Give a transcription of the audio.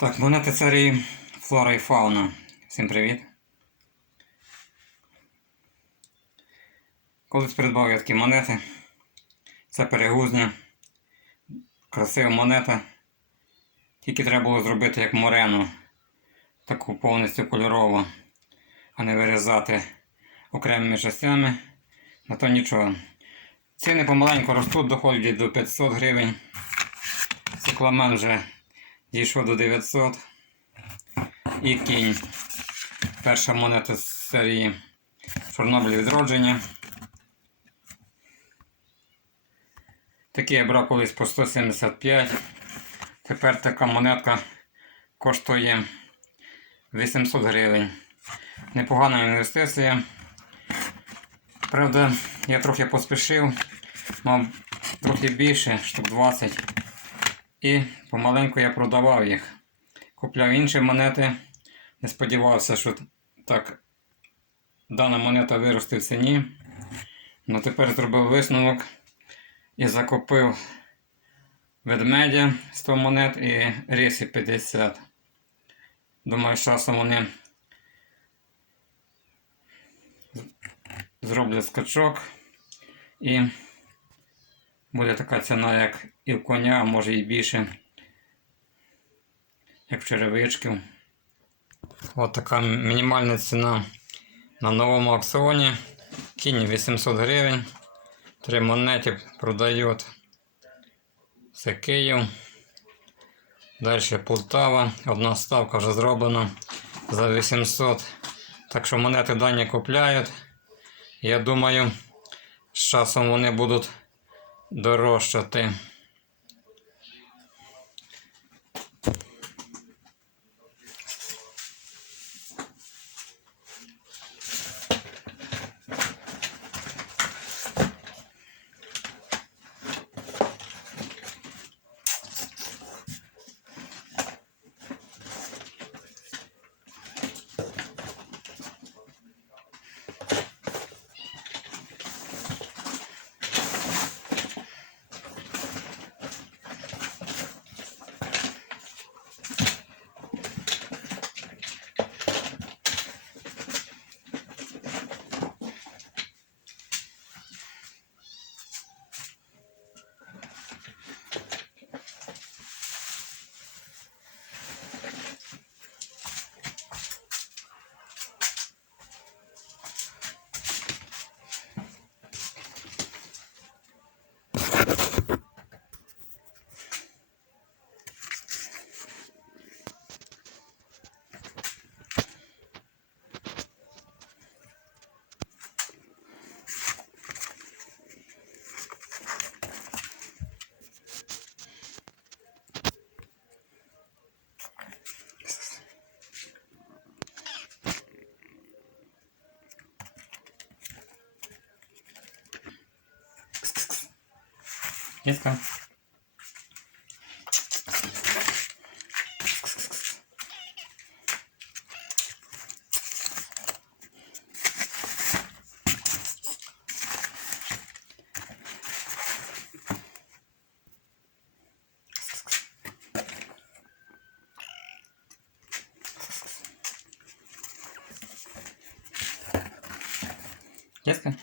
Так, монети серії Флора і Фауна. Всім привіт. Колись придбав я такі монети. Це перегузня. Красива монета. Тільки треба було зробити як морену. Таку повністю кольорову, а не вирізати окремими частями. На то нічого. Ціни помаленьку ростуть, доходять до 500 гривень. Цикламен вже дійшов до 900. І кінь. Перша монета з серії Чорнобиль відродження. Такі я брав колись по 175. Тепер така монетка коштує 800 гривень. Непогана інвестиція. Правда, я трохи поспішив, мав трохи більше, штук 20. І помаленьку я продавав їх. Купляв інші монети. Не сподівався, що так дана монета виросте в ціні. Ну тепер зробив висновок і закупив ведмедя 100 монет і рисі 50. Думаю, з часом вони зроблять скачок і буде така ціна, як і в коня, а може і більше, як в черевичків. От така мінімальна ціна на новому аукціоні. Кінь 800 гривень. Три монети продають. Це Київ. Далі Полтава. Одна ставка вже зроблена за 800. Так що монети дані купляють. Я думаю, з часом вони будуть дорожчати. Детка. Детка.